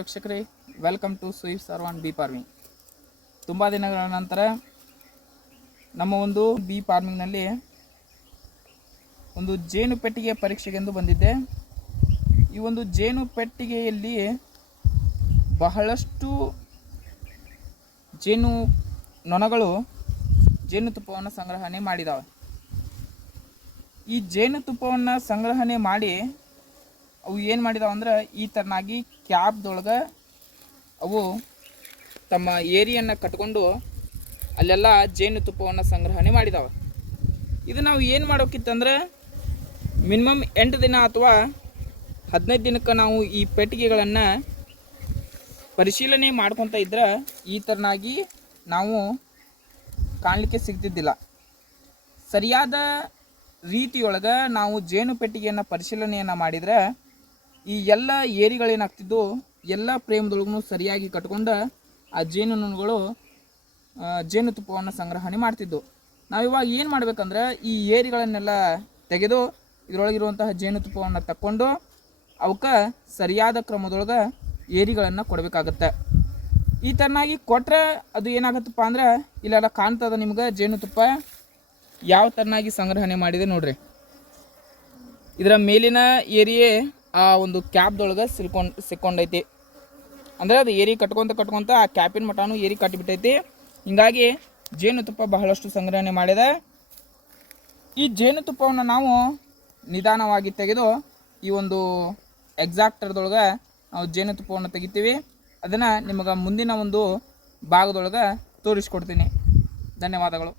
ವೀಕ್ಷಕರೇ welcome to ಸ್ವೀಪ್ ಸರ್ವಾನ್ ಬಿ ಫಾರ್ಮಿಂಗ್ ತುಂಬ ದಿನಗಳ ನಂತರ ನಮ್ಮ ಒಂದು ಬಿ ಫಾರ್ಮಿಂಗ್ನಲ್ಲಿ ಒಂದು ಜೇನು ಪೆಟ್ಟಿಗೆ ಪರೀಕ್ಷೆಗೆಂದು ಬಂದಿದ್ದೆ. ಈ ಒಂದು ಜೇನು ಪೆಟ್ಟಿಗೆಯಲ್ಲಿ ಬಹಳಷ್ಟು ಜೇನು ನೊಣಗಳು ಜೇನುತುಪ್ಪವನ್ನು ಸಂಗ್ರಹಣೆ ಮಾಡಿದವೆ. ಈ ಜೇನುತುಪ್ಪವನ್ನು ಸಂಗ್ರಹಣೆ ಮಾಡಿ ಅವು ಏನು ಮಾಡಿದಾವೆ ಅಂದ್ರೆ ಈ ಥರನಾಗಿ ಕ್ಯಾಬ್ದೊಳಗೆ ಅವು ತಮ್ಮ ಏರಿಯನ್ನು ಕಟ್ಕೊಂಡು ಅಲ್ಲೆಲ್ಲ ಜೇನುತುಪ್ಪವನ್ನು ಸಂಗ್ರಹಣೆ ಮಾಡಿದಾವೆ. ಇದು ನಾವು ಏನು ಮಾಡೋಕ್ಕಿತ್ತಂದ್ರೆ ಮಿನಿಮಮ್ ಎಂಟು ದಿನ ಅಥವಾ ಹದಿನೈದು ದಿನಕ್ಕೆ ನಾವು ಈ ಪೆಟ್ಟಿಗೆಗಳನ್ನು ಪರಿಶೀಲನೆ ಮಾಡ್ಕೊತ ಇದ್ರೆ ಈ ಥರನಾಗಿ ನಾವು ಕಾಣಲಿಕ್ಕೆ ಸಿಗ್ತಿದ್ದಿಲ್ಲ. ಸರಿಯಾದ ರೀತಿಯೊಳಗೆ ನಾವು ಜೇನು ಪೆಟ್ಟಿಗೆಯನ್ನು ಪರಿಶೀಲನೆಯನ್ನು ಮಾಡಿದರೆ ಈ ಎಲ್ಲ ಏರಿಗಳೇನಾಗ್ತಿದ್ದು ಎಲ್ಲ ಪ್ರೇಮದೊಳಗೂ ಸರಿಯಾಗಿ ಕಟ್ಕೊಂಡು ಆ ಜೇನುನೊಣಗಳು ಜೇನು ಜೇನುತುಪ್ಪವನ್ನು ಸಂಗ್ರಹಣೆ ಮಾಡ್ತಿದ್ದವು ನಾವಿವಾಗ ಏನು ಮಾಡ್ಬೇಕಂದ್ರೆ, ಈ ಏರಿಗಳನ್ನೆಲ್ಲ ತೆಗೆದು ಇದರೊಳಗಿರುವಂತಹ ಜೇನುತುಪ್ಪವನ್ನು ತಕ್ಕೊಂಡು ಅವಕ್ಕೆ ಸರಿಯಾದ ಕ್ರಮದೊಳಗೆ ಏರಿಗಳನ್ನು ಕೊಡಬೇಕಾಗತ್ತೆ. ಈ ಥರನಾಗಿ ಕೊಟ್ಟರೆ ಅದು ಏನಾಗತ್ತಪ್ಪ ಅಂದ್ರೆ, ಇಲ್ಲೆಲ್ಲ ಕಾಣ್ತದ ನಿಮ್ಗೆ ಜೇನುತುಪ್ಪ? ಯಾವ ಥರನಾಗಿ ಸಂಗ್ರಹಣೆ ಮಾಡಿದೆ ನೋಡ್ರಿ. ಇದರ ಮೇಲಿನ ಏರಿಯೇ ಆ ಒಂದು ಕ್ಯಾಬ್ದೊಳಗೆ ಸಿಲ್ಕೊಂಡು, ಸಿಕ್ಕೊಂಡೈತಿ. ಅಂದರೆ ಅದು ಏರಿ ಕಟ್ಕೊತ ಕಟ್ಕೊತ ಆ ಕ್ಯಾಪಿನ ಮಟನೂ ಏರಿ ಕಟ್ಟಿಬಿಟ್ಟೈತಿ ಹಿಂಗಾಗಿ ಜೇನುತುಪ್ಪ ಬಹಳಷ್ಟು ಸಂಗ್ರಹಣೆ ಮಾಡಿದೆ. ಈ ಜೇನುತುಪ್ಪವನ್ನು ನಾವು ನಿಧಾನವಾಗಿ ತೆಗೆದು ಈ ಒಂದು ಎಕ್ಸಾಕ್ಟರ್ದೊಳಗೆ ನಾವು ಜೇನುತುಪ್ಪವನ್ನು ತೆಗಿತೀವಿ. ಅದನ್ನು ನಿಮಗೆ ಮುಂದಿನ ಒಂದು ಭಾಗದೊಳಗೆ ತೋರಿಸ್ಕೊಡ್ತೀನಿ. ಧನ್ಯವಾದಗಳು.